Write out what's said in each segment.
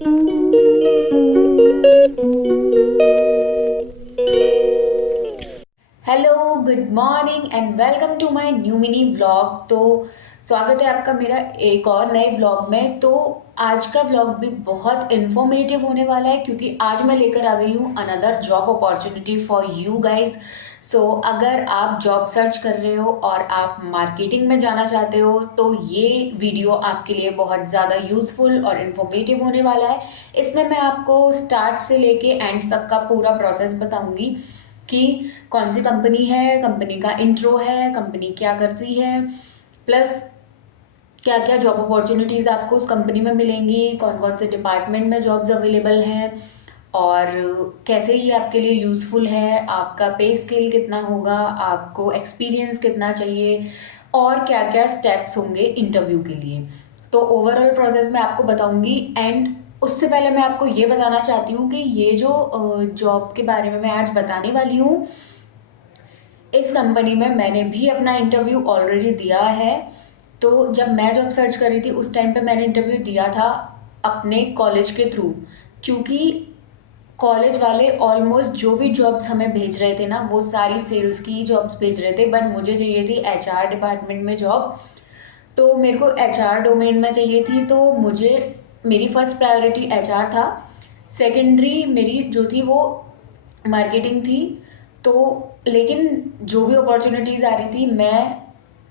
Hello, good morning and welcome to my new mini vlog. तो स्वागत है आपका मेरा एक और नए व्लॉग में। तो आज का व्लॉग भी बहुत इन्फॉर्मेटिव होने वाला है क्योंकि आज मैं लेकर आ गई हूँ another job opportunity for you guys. So अगर आप जॉब सर्च कर रहे हो और आप मार्केटिंग में जाना चाहते हो तो ये वीडियो आपके लिए बहुत ज़्यादा यूज़फुल और इन्फॉर्मेटिव होने वाला है। इसमें मैं आपको स्टार्ट से लेके एंड तक का पूरा प्रोसेस बताऊँगी कि कौन सी कंपनी है, कंपनी का इंट्रो है, कंपनी क्या करती है, प्लस क्या क्या जॉब अपॉर्चुनिटीज़ आपको उस कंपनी में मिलेंगी, कौन कौन से डिपार्टमेंट में जॉब्स अवेलेबल हैं और कैसे ये आपके लिए यूज़फुल है, आपका पे स्केल कितना होगा, आपको एक्सपीरियंस कितना चाहिए और क्या क्या स्टेप्स होंगे इंटरव्यू के लिए। तो ओवरऑल प्रोसेस मैं आपको बताऊंगी। एंड उससे पहले मैं आपको ये बताना चाहती हूँ कि ये जो जॉब के बारे में मैं आज बताने वाली हूँ, इस कंपनी में मैंने भी अपना इंटरव्यू ऑलरेडी दिया है। तो जब मैं जॉब सर्च कर रही थी उस टाइम पे मैंने इंटरव्यू दिया था अपने कॉलेज के थ्रू, क्योंकि कॉलेज वाले ऑलमोस्ट जो भी जॉब्स हमें भेज रहे थे ना वो सारी सेल्स की जॉब्स भेज रहे थे, बट मुझे चाहिए थी एचआर डिपार्टमेंट में जॉब। तो मेरे को एचआर डोमेन में चाहिए थी, तो मुझे मेरी फर्स्ट प्रायोरिटी एचआर था। सेकेंडरी मेरी जो थी वो मार्केटिंग थी। तो लेकिन जो भी अपॉर्चुनिटीज़ आ रही थी मैं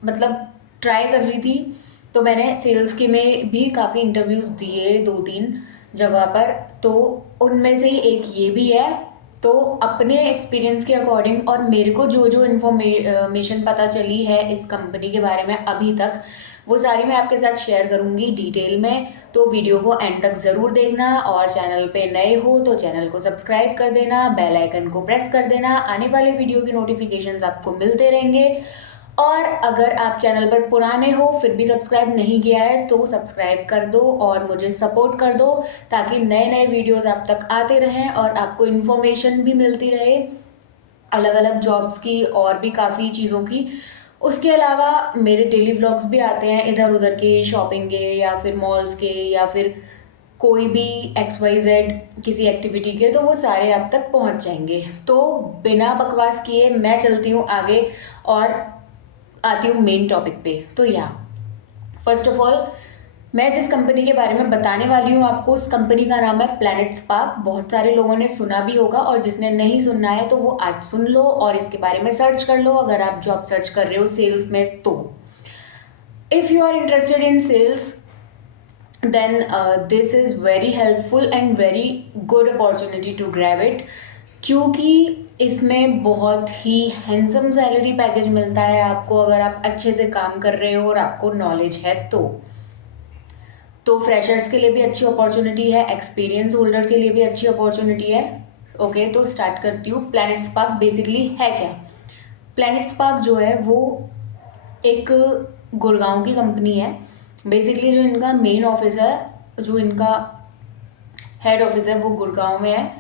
मतलब ट्राई कर रही थी। तो मैंने सेल्स के में भी काफ़ी इंटरव्यूज़ दिए 2-3 जगह पर। तो उनमें से ही एक ये भी है। तो अपने एक्सपीरियंस के अकॉर्डिंग और मेरे को जो जो इन्फॉर्मेशन पता चली है इस कंपनी के बारे में अभी तक, वो सारी मैं आपके साथ शेयर करूँगी डिटेल में। तो वीडियो को एंड तक ज़रूर देखना और चैनल पे नए हो तो चैनल को सब्सक्राइब कर देना, बेल आइकन को प्रेस कर देना, आने वाले वीडियो की नोटिफिकेशंस आपको मिलते रहेंगे। और अगर आप चैनल पर पुराने हो फिर भी सब्सक्राइब नहीं किया है तो सब्सक्राइब कर दो और मुझे सपोर्ट कर दो, ताकि नए नए वीडियोस आप तक आते रहें और आपको इन्फॉर्मेशन भी मिलती रहे अलग अलग जॉब्स की और भी काफ़ी चीज़ों की। उसके अलावा मेरे डेली व्लॉग्स भी आते हैं इधर उधर के, शॉपिंग के या फिर मॉल्स के या फिर कोई भी XYZ किसी एक्टिविटी के, तो वो सारे आप तक पहुंच जाएंगे। तो बिना बकवास किए मैं चलती हूँ आगे और आती हूँ मेन टॉपिक पे। तो फर्स्ट ऑफ ऑल मैं जिस कंपनी के बारे में बताने वाली हूँ आपको, उस कंपनी का नाम है प्लैनेट स्पार्क। बहुत सारे लोगों ने सुना भी होगा और जिसने नहीं सुना है तो वो आज सुन लो और इसके बारे में सर्च कर लो अगर आप जॉब सर्च कर रहे हो सेल्स में। तो if you are interested in sales then this is very helpful and very good opportunity to grab it, क्योंकि इसमें बहुत ही हैंडसम सैलरी पैकेज मिलता है आपको अगर आप अच्छे से काम कर रहे हो और आपको नॉलेज है तो फ्रेशर्स के लिए भी अच्छी अपॉर्चुनिटी है, एक्सपीरियंस होल्डर के लिए भी अच्छी अपॉर्चुनिटी है। ओके, तो स्टार्ट करती हूँ। प्लैनेट स्पार्क बेसिकली है क्या? प्लैनेट स्पार्क जो है वो एक गुड़गांव की कंपनी है। बेसिकली जो इनका मेन ऑफिस है, जो इनका हेड ऑफिस है वो गुड़गांव में है।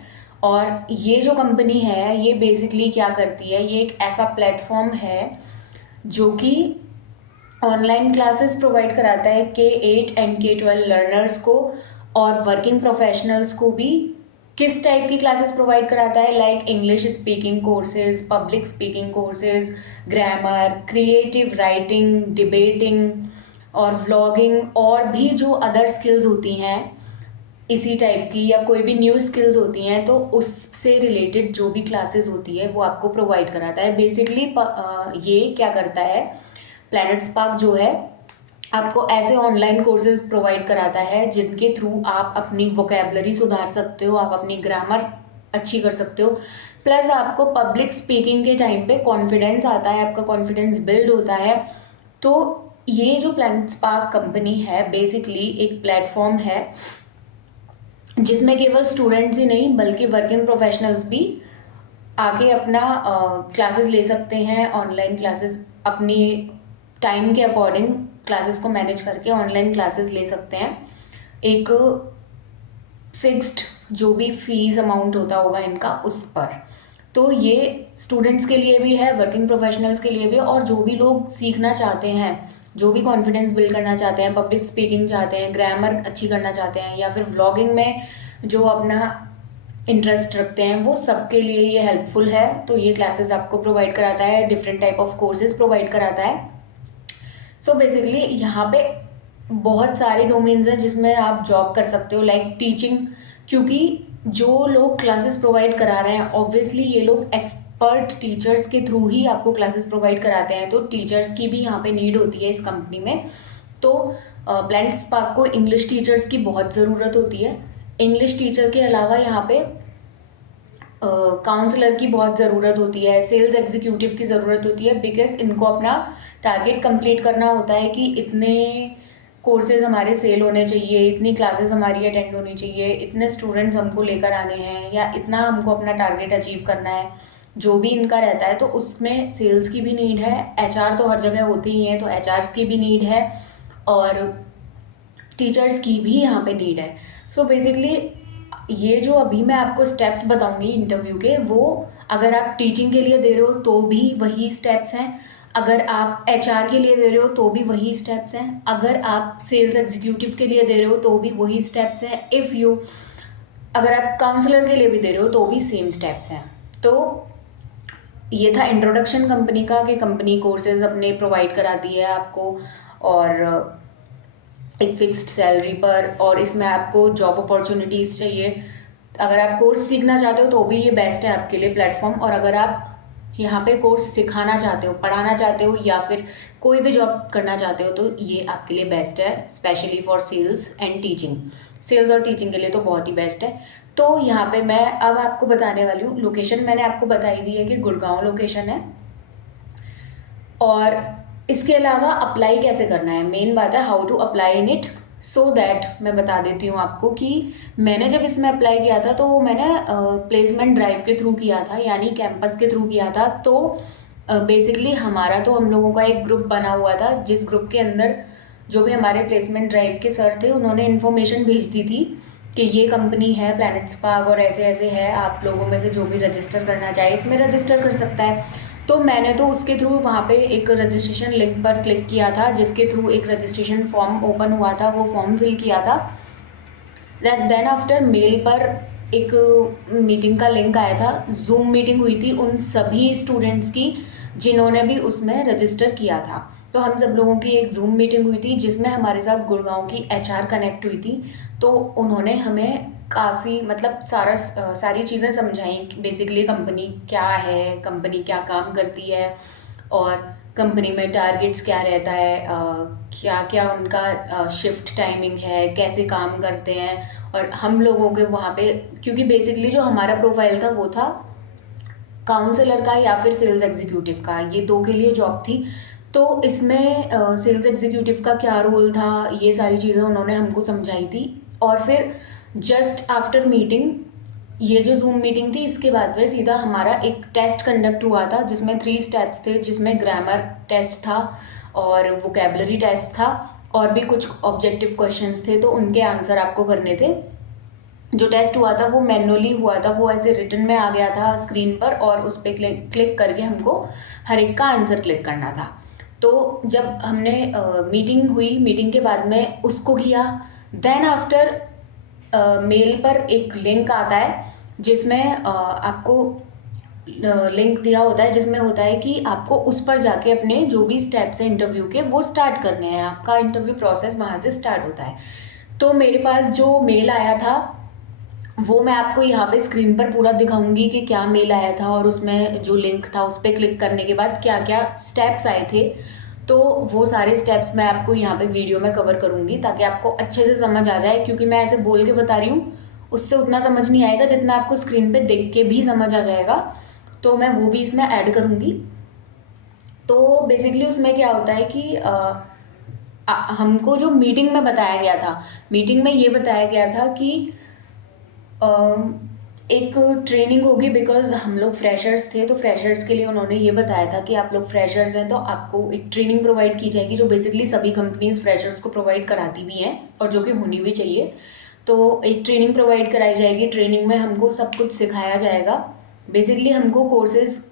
और ये जो कंपनी है ये बेसिकली क्या करती है, ये एक ऐसा प्लेटफॉर्म है जो कि ऑनलाइन क्लासेस प्रोवाइड कराता है K8 एंड K12 लर्नर्स को और वर्किंग प्रोफेशनल्स को भी। किस टाइप की क्लासेस प्रोवाइड कराता है? Like English speaking courses, public speaking courses, grammar, creative writing, debating और व्लॉगिंग और भी जो अदर स्किल्स होती हैं इसी टाइप की, या कोई भी न्यू स्किल्स होती हैं तो उससे रिलेटेड जो भी क्लासेस होती है वो आपको प्रोवाइड कराता है। बेसिकली ये क्या करता है, प्लैनेट स्पार्क जो है आपको ऐसे ऑनलाइन कोर्सेज प्रोवाइड कराता है जिनके थ्रू आप अपनी वोकेबलरी सुधार सकते हो, आप अपनी ग्रामर अच्छी कर सकते हो, प्लस आपको पब्लिक स्पीकिंग के टाइम पे कॉन्फिडेंस आता है, आपका कॉन्फिडेंस बिल्ड होता है। तो ये जो प्लैनेट स्पार्क कंपनी है बेसिकली एक प्लेटफॉर्म है जिसमें केवल स्टूडेंट्स ही नहीं बल्कि वर्किंग प्रोफेशनल्स भी आके अपना क्लासेस ले सकते हैं। ऑनलाइन क्लासेस अपनी टाइम के अकॉर्डिंग क्लासेस को मैनेज करके ऑनलाइन क्लासेस ले सकते हैं। एक फिक्स्ड जो भी फीस अमाउंट होता होगा इनका उस पर। तो ये स्टूडेंट्स के लिए भी है, वर्किंग प्रोफेशनल्स के लिए भी, और जो भी लोग सीखना चाहते हैं जो भी कॉन्फिडेंस बिल्ड करना चाहते हैं, पब्लिक स्पीकिंग चाहते हैं, ग्रामर अच्छी करना चाहते हैं, या फिर व्लॉगिंग में जो अपना इंटरेस्ट रखते हैं, वो सबके लिए ये हेल्पफुल है। तो ये क्लासेस आपको प्रोवाइड कराता है, different type of courses provide कराता है। सो बेसिकली यहाँ पे बहुत सारे डोमेन्स हैं जिसमें आप जॉब कर सकते हो, लाइक टीचिंग, क्योंकि जो लोग क्लासेस प्रोवाइड करा रहे हैं ऑब्वियसली ये लोग एक्सपर्ट टीचर्स के थ्रू ही आपको क्लासेस प्रोवाइड कराते हैं, तो टीचर्स की भी यहाँ पे नीड होती है इस कंपनी में। तो ब्लाइंड स्पार्क को इंग्लिश टीचर्स की बहुत ज़रूरत होती है। इंग्लिश टीचर के अलावा यहाँ पे काउंसलर की बहुत ज़रूरत होती है, सेल्स एग्जीक्यूटिव की ज़रूरत होती है, बिकॉज इनको अपना टारगेट कंप्लीट करना होता है कि इतने कोर्सेज हमारे सेल होने चाहिए, इतनी क्लासेस हमारी अटेंड होनी चाहिए, इतने स्टूडेंट्स हमको लेकर आने हैं, या इतना हमको अपना टारगेट अचीव करना है, जो भी इनका रहता है। तो उसमें सेल्स की भी नीड है, एचआर तो हर जगह होती ही हैं, तो एचआर्स की भी नीड है और टीचर्स की भी यहाँ पे नीड है। सो बेसिकली ये जो अभी मैं आपको स्टेप्स बताऊंगी इंटरव्यू के, वो अगर आप टीचिंग के लिए दे रहे हो तो भी वही स्टेप्स हैं, अगर आप एचआर के लिए दे रहे हो तो भी वही स्टेप्स हैं, अगर आप सेल्स एग्जीक्यूटिव के लिए दे रहे हो तो भी वही स्टेप्स हैं, अगर आप काउंसलर के लिए भी दे रहे हो तो भी सेम स्टेप्स हैं। तो ये था इंट्रोडक्शन कंपनी का, कि कंपनी कोर्सेज अपने प्रोवाइड कराती है आपको और एक फिक्स्ड सैलरी पर, और इसमें आपको जॉब अपॉर्चुनिटीज़ चाहिए। अगर आप कोर्स सीखना चाहते हो तो भी ये बेस्ट है आपके लिए प्लेटफॉर्म, और अगर आप यहाँ पे कोर्स सिखाना चाहते हो, पढ़ाना चाहते हो, या फिर कोई भी जॉब करना चाहते हो, तो ये आपके लिए बेस्ट है, specially for sales and teaching. Sales और टीचिंग के लिए तो बहुत ही बेस्ट है। तो यहाँ पे मैं अब आपको बताने वाली हूँ, लोकेशन मैंने आपको बताई दी है कि गुड़गांव लोकेशन है, और इसके अलावा अप्लाई कैसे करना है, मेन बात है how to apply in it. So that मैं बता देती हूँ आपको कि मैंने जब इसमें अप्लाई किया था तो वो मैंने प्लेसमेंट ड्राइव के थ्रू किया था, यानी कैंपस के थ्रू किया था। तो बेसिकली हमारा तो हम लोगों का एक ग्रुप बना हुआ था, जिस ग्रुप के अंदर जो भी हमारे प्लेसमेंट ड्राइव के सर थे उन्होंने इन्फॉर्मेशन भेज दी थी कि ये कंपनी है प्लैनेट स्पार्क और ऐसे ऐसे है, आप लोगों में से जो भी रजिस्टर करना चाहे इसमें रजिस्टर कर सकता है। तो मैंने तो उसके थ्रू वहाँ पे एक रजिस्ट्रेशन लिंक पर क्लिक किया था, जिसके थ्रू एक रजिस्ट्रेशन फॉर्म ओपन हुआ था, वो फॉर्म फिल किया था। देन आफ्टर मेल पर एक मीटिंग का लिंक आया था, जूम मीटिंग हुई थी उन सभी स्टूडेंट्स की जिन्होंने भी उसमें रजिस्टर किया था। तो हम सब लोगों की एक जूम मीटिंग हुई थी जिसमें हमारे साथ गुड़गांव की एचआर कनेक्ट हुई थी। तो उन्होंने हमें काफ़ी मतलब सारी चीज़ें समझाई कि बेसिकली कंपनी क्या है, कंपनी क्या काम करती है, और कंपनी में टारगेट्स क्या रहता है, क्या क्या उनका शिफ्ट टाइमिंग है, कैसे काम करते हैं। और हम लोगों के वहाँ पे, क्योंकि बेसिकली जो हमारा प्रोफाइल था वो था काउंसलर का या फिर सेल्स एग्जीक्यूटिव का, ये दो के लिए जॉब थी। तो इसमें सेल्स एग्जीक्यूटिव का क्या रोल था, ये सारी चीज़ें उन्होंने हमको समझाई थी। और फिर जस्ट आफ्टर मीटिंग, ये जो जूम मीटिंग थी इसके बाद में सीधा हमारा एक टेस्ट कंडक्ट हुआ था जिसमें 3 स्टेप्स थे, जिसमें ग्रामर टेस्ट था और वोकेबलरी टेस्ट था, और भी कुछ ऑब्जेक्टिव क्वेश्चंस थे, तो उनके आंसर आपको करने थे। जो टेस्ट हुआ था वो मैनुअली हुआ था, वो ऐसे रिटन में आ गया था स्क्रीन पर, और उस पर क्लिक करके हमको हर एक का आंसर क्लिक करना था। तो जब हमने मीटिंग हुई, मीटिंग के बाद में उसको किया, देन आफ्टर मेल पर एक लिंक आता है जिसमें आपको लिंक दिया होता है, जिसमें होता है कि आपको उस पर जाके अपने जो भी स्टेप्स हैं इंटरव्यू के वो स्टार्ट करने हैं, आपका इंटरव्यू प्रोसेस वहाँ से स्टार्ट होता है। तो मेरे पास जो मेल आया था वो मैं आपको यहाँ पे स्क्रीन पर पूरा दिखाऊंगी कि क्या मेल आया था, और उसमें जो लिंक था उस पर क्लिक करने के बाद क्या क्या स्टेप्स आए थे। तो वो सारे स्टेप्स मैं आपको यहाँ पे वीडियो में कवर करूँगी ताकि आपको अच्छे से समझ आ जाए, क्योंकि मैं ऐसे बोल के बता रही हूँ उससे उतना समझ नहीं आएगा जितना आपको स्क्रीन पे देख के भी समझ आ जाएगा। तो मैं वो भी इसमें ऐड करूँगी। तो बेसिकली उसमें क्या होता है कि हमको जो मीटिंग में बताया गया था, मीटिंग में ये बताया गया था कि एक ट्रेनिंग होगी, बिकॉज हम लोग फ्रेशर्स थे, तो फ्रेशर्स के लिए उन्होंने ये बताया था कि आप लोग फ्रेशर्स हैं तो आपको एक ट्रेनिंग प्रोवाइड की जाएगी, जो बेसिकली सभी कंपनीज फ्रेशर्स को प्रोवाइड कराती भी हैं और जो कि होनी भी चाहिए। तो एक ट्रेनिंग प्रोवाइड कराई जाएगी, ट्रेनिंग में हमको सब कुछ सिखाया जाएगा। बेसिकली हमको कोर्सेज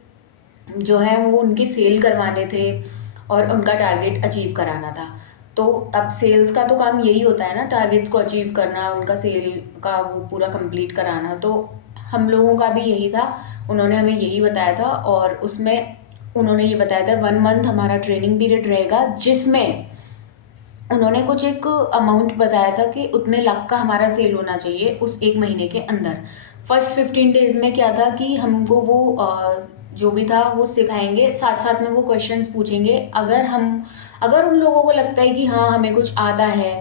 जो है वो उनके सेल करवाने थे, और उनका टारगेट अचीव कराना था। तो अब सेल्स का तो काम यही होता है ना, टारगेट्स को अचीव करना, उनका सेल का वो पूरा कंप्लीट कराना। तो हम लोगों का भी यही था, उन्होंने हमें यही बताया था। और उसमें उन्होंने ये बताया था 1 मंथ हमारा ट्रेनिंग पीरियड रहेगा, जिसमें उन्होंने कुछ एक अमाउंट बताया था कि उतने लाख का हमारा सेल होना चाहिए उस 1 महीने के अंदर। फर्स्ट 15 डेज में क्या था कि हमको वो जो भी था वो सिखाएंगे, साथ साथ में वो क्वेश्चंस पूछेंगे। अगर उन लोगों को लगता है कि हाँ हमें कुछ आता है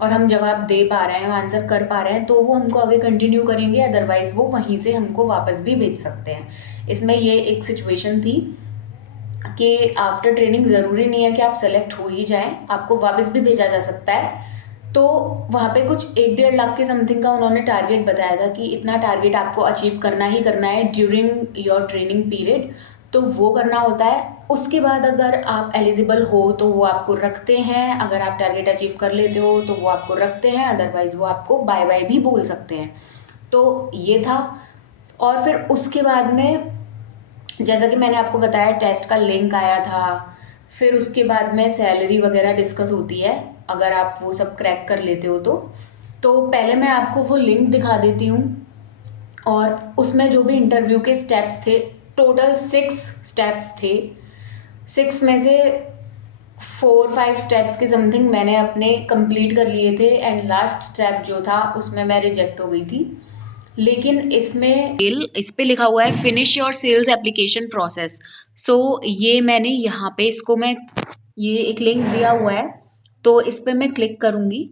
और हम जवाब दे पा रहे हैं, आंसर कर पा रहे हैं, तो वो हमको आगे कंटिन्यू करेंगे, अदरवाइज वो वहीं से हमको वापस भी भेज सकते हैं। इसमें ये एक सिचुएशन थी कि आफ्टर ट्रेनिंग ज़रूरी नहीं है कि आप सेलेक्ट हो ही जाएं, आपको वापस भी भेजा जा सकता है। तो वहाँ पे कुछ 1-1.5 लाख के समथिंग का उन्होंने टारगेट बताया था कि इतना टारगेट आपको अचीव करना ही करना है ड्यूरिंग योर ट्रेनिंग पीरियड। तो वो करना होता है। उसके बाद अगर आप एलिजिबल हो तो वो आपको रखते हैं, अगर आप टारगेट अचीव कर लेते हो तो वो आपको रखते हैं, अदरवाइज वो आपको बाय बाय भी बोल सकते हैं। तो ये था। और फिर उसके बाद में जैसा कि मैंने आपको बताया टेस्ट का लिंक आया था। फिर उसके बाद में सैलरी वगैरह डिस्कस होती है, अगर आप वो सब क्रैक कर लेते हो तो पहले मैं आपको वो लिंक दिखा देती हूँ। और उसमें जो भी इंटरव्यू के स्टेप्स थे, टोटल 6 स्टेप्स थे। 6 में से 4-5 स्टेप्स के समथिंग मैंने अपने कंप्लीट कर लिए थे, एंड लास्ट स्टेप जो था उसमें मैं रिजेक्ट हो गई थी। लेकिन इसमें इस पे लिखा हुआ है finish your sales application process. So ये मैंने यहाँ पे इसको मैं ये एक लिंक दिया हुआ है, तो इस पे मैं क्लिक करूंगी।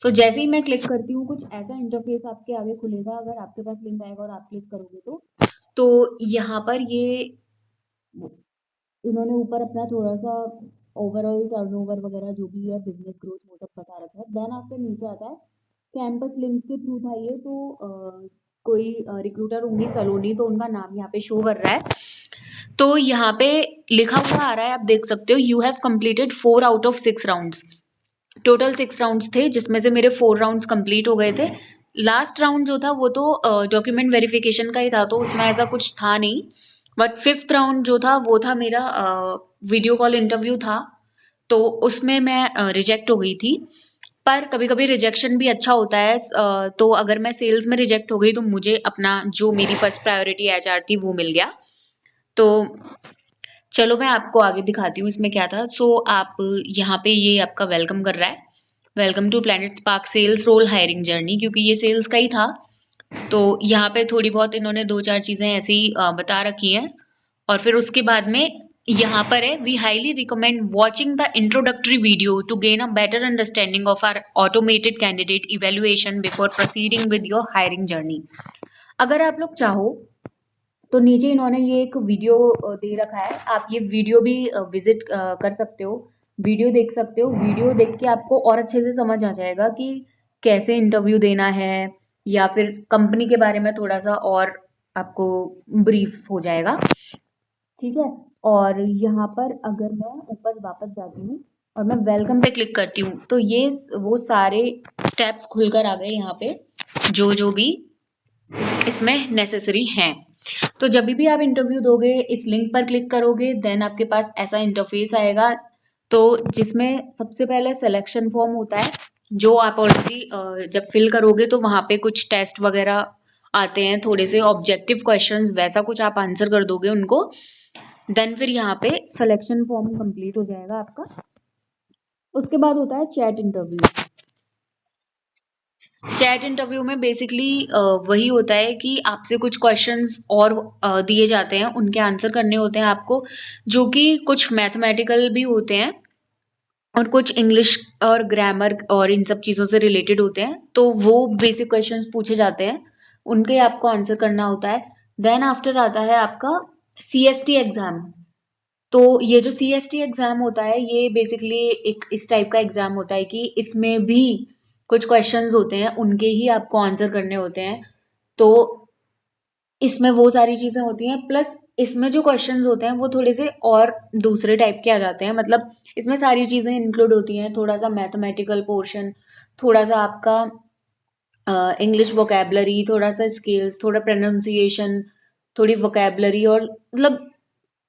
सो जैसे ही मैं क्लिक करती हूँ कुछ ऐसा इंटरफेस आपके आगे खुलेगा, अगर आपके पास लिंक आएगा और आप क्लिक करोगे तो यहाँ पर ये इन्होंने ऊपर अपना थोड़ा सा ओवरऑल टर्नओवर वगैरह जो भी है, बिजनेस ग्रोथ, वो सब बता रखा है। देन आपके नीचे आता है कैंपस लिंक के थ्रू था ये, तो कोई रिक्रूटर होंगी सलोनी, तो उनका नाम यहाँ पे शो कर रहा है। तो यहाँ पे लिखा हुआ आ रहा है, आप देख सकते हो, you have completed 4 out of 6 rounds. Total 6 rounds थे, जिसमें से मेरे 4 राउंड्स कंप्लीट हो गए थे। लास्ट राउंड जो था वो तो डॉक्यूमेंट वेरिफिकेशन का ही था, तो उसमें ऐसा कुछ था नहीं। बट 5th राउंड जो था वो था मेरा वीडियो कॉल इंटरव्यू था, तो उसमें मैं रिजेक्ट हो गई थी। पर कभी कभी रिजेक्शन भी अच्छा होता है। तो अगर मैं सेल्स में रिजेक्ट हो गई तो मुझे अपना जो मेरी फर्स्ट प्रायोरिटी एचआर थी वो मिल गया। तो चलो मैं आपको आगे दिखाती हूँ इसमें क्या था। सो आप यहाँ पे ये आपका वेलकम कर रहा है, welcome to Planet Spark sales role hiring journey, क्योंकि ये सेल्स का ही था। तो यहाँ पे थोड़ी बहुत इन्होंने 2-4 चीजें ऐसी बता रखी हैं। और फिर उसके बाद में यहाँ पर है, we highly recommend watching the introductory video to gain a better understanding of our automated candidate evaluation before proceeding with your hiring journey. अगर आप लोग चाहो तो नीचे इन्होंने ये एक वीडियो दे रखा है, आप ये वीडियो भी विजिट कर सकते हो, वीडियो देख सकते हो। वीडियो देख के आपको और अच्छे से समझ आ जाएगा कि कैसे इंटरव्यू देना है, या फिर कंपनी के बारे में थोड़ा सा और आपको ब्रीफ हो जाएगा। ठीक है। और यहाँ पर अगर मैं ऊपर वापस जाती हूँ और मैं वेलकम पे क्लिक करती हूँ, तो ये वो सारे स्टेप्स खुलकर आ गए यहाँ पे, जो जो भी इसमें नेसेसरी हैं। तो जब भी आप इंटरव्यू दोगे, इस लिंक पर क्लिक करोगे, देन आपके पास ऐसा इंटरफेस आएगा, तो जिसमें सबसे पहले सिलेक्शन फॉर्म होता है, जो आप ऑलरेडी जब फिल करोगे तो वहाँ पे कुछ टेस्ट वगैरह आते हैं, थोड़े से ऑब्जेक्टिव क्वेश्चंस, वैसा कुछ आप आंसर कर दोगे उनको। देन फिर यहाँ पे सिलेक्शन फॉर्म कंप्लीट हो जाएगा आपका। उसके बाद होता है चैट इंटरव्यू। चैट इंटरव्यू में बेसिकली वही होता है कि आपसे कुछ क्वेश्चंस और दिए जाते हैं, उनके आंसर करने होते हैं आपको, जो कि कुछ मैथमेटिकल भी होते हैं और कुछ इंग्लिश और ग्रामर और इन सब चीज़ों से रिलेटेड होते हैं। तो वो बेसिक क्वेश्चंस पूछे जाते हैं, उनके आपको आंसर करना होता है। देन आफ्टर आता है आपका सीएसटी एग्जाम। तो ये जो सीएसटी एग्जाम होता है, ये बेसिकली एक इस टाइप का एग्जाम होता है कि इसमें भी कुछ क्वेश्चंस होते हैं, उनके ही आपको आंसर करने होते हैं। तो इसमें वो सारी चीजें होती हैं, प्लस इसमें जो क्वेश्चंस होते हैं वो थोड़े से और दूसरे टाइप के आ जाते हैं। मतलब इसमें सारी चीजें इंक्लूड होती हैं, थोड़ा सा मैथमेटिकल पोर्शन, थोड़ा सा आपका इंग्लिश वोकेबलरी, थोड़ा सा स्किल्स, थोड़ा प्रोनाउंसिएशन, थोड़ी वोकेबलरी, और मतलब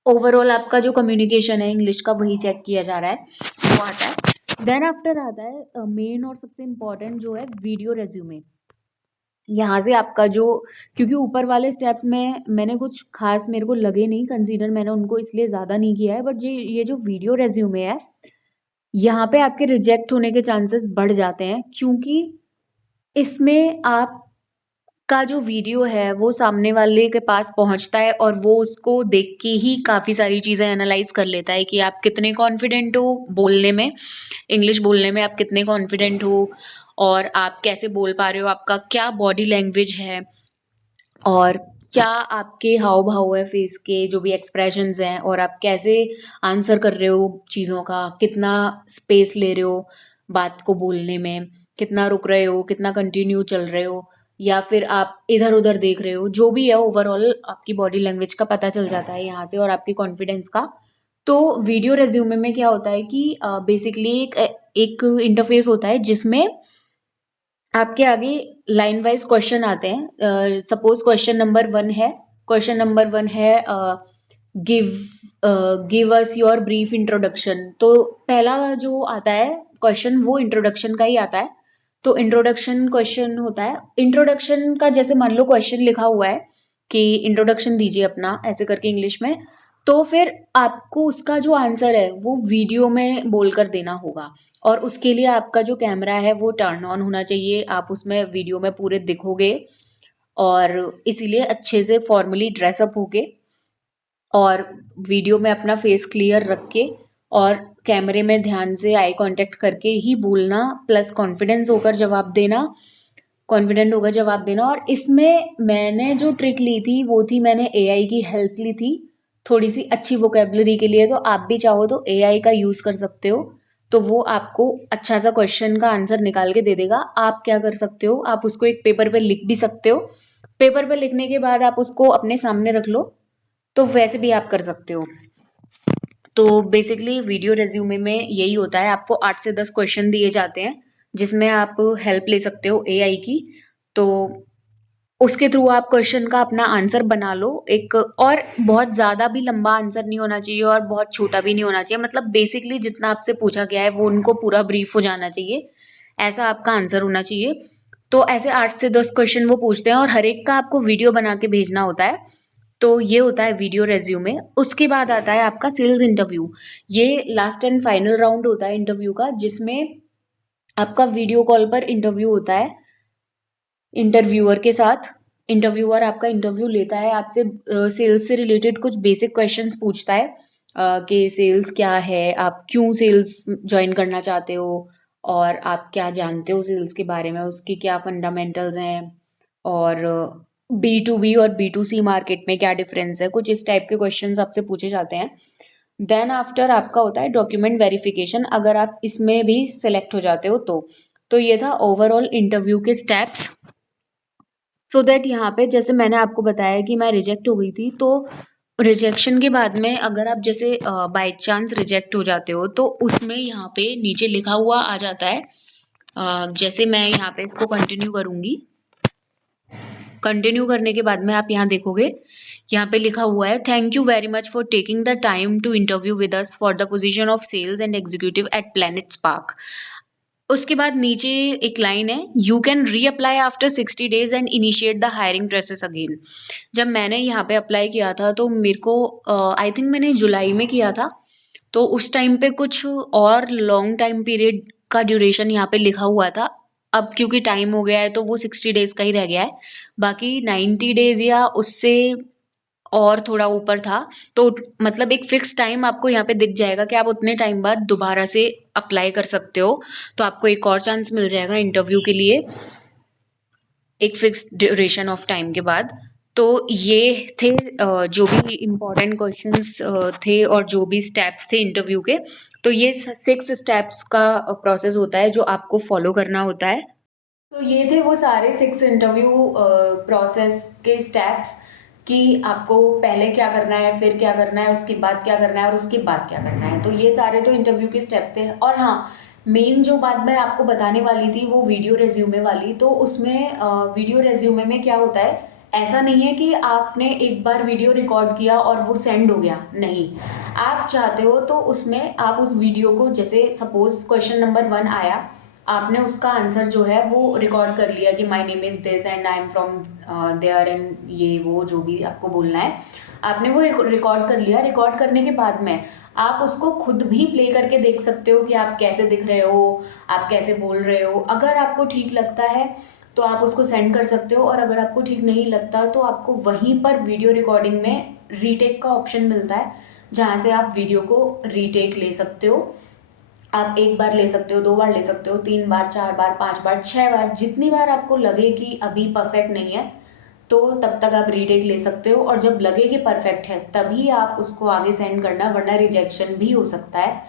ओवरऑल आपका जो कम्युनिकेशन है इंग्लिश का वही चेक किया जा रहा है, वो आता है। देन आफ्टर आता है मेन और सबसे इम्पोर्टेंट जो है वीडियो रेज्यूमे। यहाँ से आपका जो, क्योंकि ऊपर वाले स्टेप्स में मैंने कुछ खास मेरे को लगे नहीं कंसीडर, मैंने उनको इसलिए ज़्यादा नहीं किया है, बट ये जो वीडियो रेज्यूमे है यहाँ पे आपके रिजेक्ट होने के चांसेस बढ़ जाते हैं, क्योंकि इसमें आप का जो वीडियो है वो सामने वाले के पास पहुंचता है और वो उसको देख के ही काफ़ी सारी चीज़ें एनालाइज कर लेता है कि आप कितने कॉन्फिडेंट हो बोलने में, इंग्लिश बोलने में आप कितने कॉन्फिडेंट हो, और आप कैसे बोल पा रहे हो, आपका क्या बॉडी लैंग्वेज है, और क्या आपके हाव भाव है फेस के, जो भी एक्सप्रेशंस हैं, और आप कैसे आंसर कर रहे हो चीज़ों का, कितना स्पेस ले रहे हो बात को बोलने में, कितना रुक रहे हो, कितना कंटिन्यू चल रहे हो, या फिर आप इधर उधर देख रहे हो, जो भी है ओवरऑल आपकी बॉडी लैंग्वेज का पता चल जाता है यहाँ से, और आपकी कॉन्फिडेंस का। तो वीडियो रेज्यूमे में क्या होता है कि बेसिकली एक इंटरफेस होता है जिसमें आपके आगे लाइन वाइज क्वेश्चन आते हैं। सपोज क्वेश्चन नंबर वन है give give us your brief introduction. तो पहला जो आता है क्वेश्चन वो इंट्रोडक्शन का ही आता है। तो इंट्रोडक्शन क्वेश्चन होता है, इंट्रोडक्शन का जैसे मान लो क्वेश्चन लिखा हुआ है कि इंट्रोडक्शन दीजिए अपना, ऐसे करके इंग्लिश में। तो फिर आपको उसका जो आंसर है वो वीडियो में बोलकर देना होगा, और उसके लिए आपका जो कैमरा है वो टर्न ऑन होना चाहिए, आप उसमें वीडियो में पूरे दिखोगे, और इसीलिए अच्छे से फॉर्मली ड्रेसअप होके और वीडियो में अपना फेस क्लियर रख के और कैमरे में ध्यान से आई कांटेक्ट करके ही बोलना, प्लस कॉन्फिडेंट होकर जवाब देना। और इसमें मैंने जो ट्रिक ली थी वो थी, मैंने एआई की हेल्प ली थी थोड़ी सी अच्छी वोकेबलरी के लिए। तो आप भी चाहो तो एआई का यूज कर सकते हो, तो वो आपको अच्छा सा क्वेश्चन का आंसर निकाल के दे देगा। आप क्या कर सकते हो, आप उसको एक पेपर पे लिख भी सकते हो, पेपर पे लिखने के बाद आप उसको अपने सामने रख लो, तो वैसे भी आप कर सकते हो। तो बेसिकली वीडियो रेज्यूमे में यही होता है, आपको 8 से 10 क्वेश्चन दिए जाते हैं जिसमें आप हेल्प ले सकते हो एआई की। तो उसके थ्रू आप क्वेश्चन का अपना आंसर बना लो एक, और बहुत ज़्यादा भी लंबा आंसर नहीं होना चाहिए और बहुत छोटा भी नहीं होना चाहिए, मतलब बेसिकली जितना आपसे पूछा गया है वो उनको पूरा ब्रीफ हो जाना चाहिए, ऐसा आपका आंसर होना चाहिए। तो ऐसे 8 से 10 क्वेश्चन वो पूछते हैं और हर एक का आपको वीडियो बना के भेजना होता है। तो ये होता है वीडियो रेज्यूमे। उसके बाद आता है आपका सेल्स इंटरव्यू। ये लास्ट एंड फाइनल राउंड होता है इंटरव्यू का, जिसमें आपका वीडियो कॉल पर इंटरव्यू होता है इंटरव्यूअर के साथ। इंटरव्यूअर आपका इंटरव्यू लेता है आपसे, सेल्स से रिलेटेड कुछ बेसिक क्वेश्चंस पूछता है कि सेल्स क्या है, आप क्यों सेल्स ज्वाइन करना चाहते हो, और आप क्या जानते हो सेल्स के बारे में, उसकी क्या फंडामेंटल्स हैं, और B2B और B2C मार्केट में क्या डिफरेंस है, कुछ इस टाइप के क्वेश्चंस आपसे पूछे जाते हैं। देन आफ्टर आपका होता है डॉक्यूमेंट वेरिफिकेशन, अगर आप इसमें भी सिलेक्ट हो जाते हो तो ये था ओवरऑल इंटरव्यू के स्टेप्स। सो दैट यहाँ पे जैसे मैंने आपको बताया कि मैं रिजेक्ट हो गई थी, तो रिजेक्शन के बाद में अगर आप जैसे बाय चांस रिजेक्ट हो जाते हो तो उसमें यहाँ पे नीचे लिखा हुआ आ जाता है। जैसे मैं यहाँ पे इसको कंटिन्यू करूंगी, कंटिन्यू करने के बाद में आप यहाँ देखोगे, यहाँ पे लिखा हुआ है thank you very much for taking the time to interview with us for the position of sales and executive at Planet Spark. उसके बाद नीचे एक लाइन है, you can reapply after 60 days and initiate the hiring process again. जब मैंने यहाँ पे apply किया था तो मेरे को आई थिंक मैंने जुलाई में किया था, तो उस टाइम पे कुछ और लॉन्ग टाइम पीरियड का ड्यूरेशन यहाँ पे लिखा हुआ था। अब क्योंकि टाइम हो गया है तो वो 60 डेज का ही रह गया है, बाकी 90 डेज या उससे और थोड़ा ऊपर था। तो मतलब एक फिक्स टाइम आपको यहाँ पे दिख जाएगा कि आप उतने टाइम बाद दोबारा से अप्लाई कर सकते हो, तो आपको एक और चांस मिल जाएगा इंटरव्यू के लिए एक फिक्स ड्यूरेशन ऑफ टाइम के बाद। तो ये थे जो भी इम्पोर्टेंट क्वेश्चंस थे और जो भी स्टेप्स थे इंटरव्यू के। तो ये 6 स्टेप्स का प्रोसेस होता है जो आपको फॉलो करना होता है। तो ये थे वो सारे 6 इंटरव्यू प्रोसेस के स्टेप्स, कि आपको पहले क्या करना है, फिर क्या करना है, उसके बाद क्या करना है, और उसके बाद क्या करना है। तो ये सारे तो इंटरव्यू के स्टेप्स थे। और हाँ, मेन जो बात मैं आपको बताने वाली थी वो वीडियो रेज्यूमे वाली। तो उसमें वीडियो रेज्यूमे में क्या होता है, ऐसा नहीं है कि आपने एक बार वीडियो रिकॉर्ड किया और वो सेंड हो गया, नहीं। आप चाहते हो तो उसमें आप उस वीडियो को, जैसे सपोज क्वेश्चन नंबर 1 आया, आपने उसका आंसर जो है वो रिकॉर्ड कर लिया कि my name is this and I am from there and ये वो जो भी आपको बोलना है, आपने वो रिकॉर्ड कर लिया। रिकॉर्ड करने के बाद में आप उसको खुद भी प्ले करके देख सकते हो कि आप कैसे दिख रहे हो, आप कैसे बोल रहे हो। अगर आपको ठीक लगता है तो आप उसको सेंड कर सकते हो, और अगर आपको ठीक नहीं लगता तो आपको वहीं पर वीडियो रिकॉर्डिंग में रीटेक का ऑप्शन मिलता है, जहाँ से आप वीडियो को रीटेक ले सकते हो। आप 1 बार ले सकते हो, 2 बार ले सकते हो, 3 बार, 4 बार, 5 बार, 6 बार, जितनी बार आपको लगे कि अभी परफेक्ट नहीं है तो तब तक आप रीटेक ले सकते हो। और जब लगे कि परफेक्ट है तभी आप उसको आगे सेंड करना, वरना रिजेक्शन भी हो सकता है।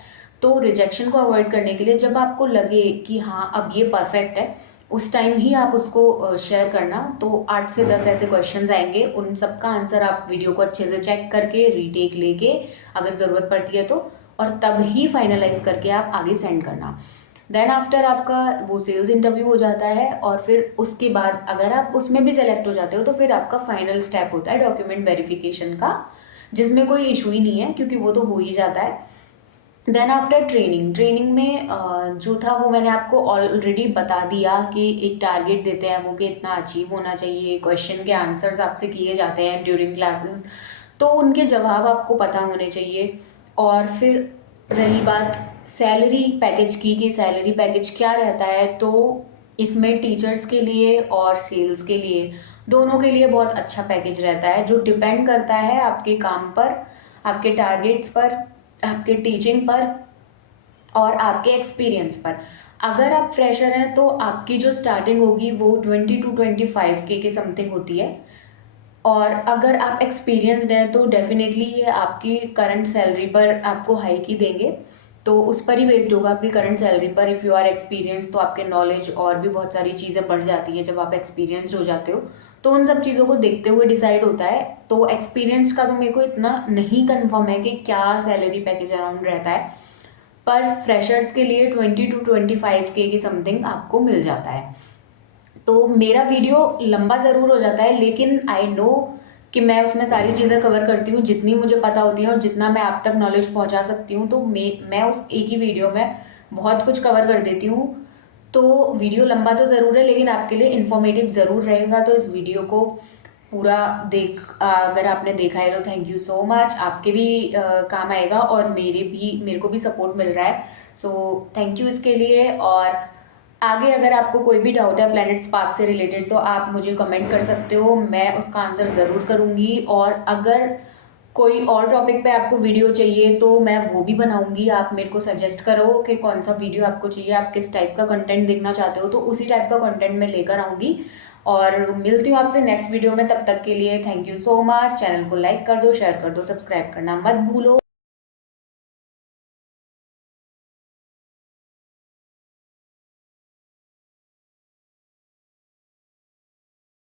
तो रिजेक्शन को अवॉइड करने के लिए जब आपको लगे कि हाँ अब ये परफेक्ट है, उस टाइम ही आप उसको शेयर करना। तो 8 से 10 ऐसे क्वेश्चंस आएंगे, उन सब का आंसर आप वीडियो को अच्छे से चेक करके रीटेक लेके अगर ज़रूरत पड़ती है तो, और तब ही फाइनलाइज करके आप आगे सेंड करना। देन आफ्टर आपका वो सेल्स इंटरव्यू हो जाता है, और फिर उसके बाद अगर आप उसमें भी सेलेक्ट हो जाते हो तो फिर आपका फाइनल स्टेप होता है डॉक्यूमेंट वेरिफिकेशन का, जिसमें कोई इशू ही नहीं है क्योंकि वो तो हो ही जाता है। देन आफ्टर ट्रेनिंग में जो था वो मैंने आपको ऑलरेडी बता दिया कि एक टारगेट देते हैं वो कि इतना अचीव होना चाहिए। क्वेश्चन के आंसर्स आपसे किए जाते हैं ड्यूरिंग क्लासेस, तो उनके जवाब आपको पता होने चाहिए। और फिर रही बात सैलरी पैकेज की कि सैलरी पैकेज क्या रहता है, तो इसमें टीचर्स के लिए और सेल्स के लिए, दोनों के लिए बहुत अच्छा पैकेज रहता है, जो डिपेंड करता है आपके काम पर, आपके टारगेट्स पर, आपके टीचिंग पर और आपके एक्सपीरियंस पर। अगर आप फ्रेशर हैं तो आपकी जो स्टार्टिंग होगी वो 20 to 25K के समथिंग होती है, और अगर आप एक्सपीरियंसड हैं तो डेफिनेटली ये आपकी करंट सैलरी पर आपको हाइक ही देंगे। तो उस पर ही बेस्ड होगा आपकी करंट सैलरी पर। इफ़ यू आर एक्सपीरियंस तो आपके नॉलेज और भी बहुत सारी चीज़ें बढ़ जाती है जब आप एक्सपीरियंसड हो जाते हो, तो उन सब चीज़ों को देखते हुए डिसाइड होता है। तो एक्सपीरियंस्ड का तो मेरे को इतना नहीं कन्फर्म है कि क्या सैलरी पैकेज अराउंड रहता है, पर फ्रेशर्स के लिए 20 to 25K की समथिंग आपको मिल जाता है। तो मेरा वीडियो लंबा ज़रूर हो जाता है, लेकिन आई नो कि मैं उसमें सारी चीज़ें कवर करती हूँ जितनी मुझे पता होती हैं और जितना मैं आप तक नॉलेज पहुँचा सकती हूँ। तो मैं उस एक ही वीडियो में बहुत कुछ कवर कर देती हूँ। तो वीडियो लंबा तो ज़रूर है लेकिन आपके लिए इन्फॉर्मेटिव ज़रूर रहेगा। तो इस वीडियो को पूरा अगर आपने देखा है तो थैंक यू सो मच। आपके भी काम आएगा और मेरे को भी सपोर्ट मिल रहा है, सो थैंक यू इसके लिए। और आगे अगर आपको कोई भी डाउट है प्लैनेट स्पार्क से रिलेटेड तो आप मुझे कमेंट कर सकते हो, मैं उसका आंसर ज़रूर करूँगी। और अगर कोई और टॉपिक पे आपको वीडियो चाहिए तो मैं वो भी बनाऊँगी। आप मेरे को सजेस्ट करो कि कौन सा वीडियो आपको चाहिए, आप किस टाइप का कंटेंट देखना चाहते हो, तो उसी टाइप का कंटेंट मैं लेकर आऊँगी। और मिलती हूँ आपसे नेक्स्ट वीडियो में, तब तक के लिए thank you so much. Channel को लाइक कर दो, शेयर कर दो, सब्सक्राइब करना मत भूलो।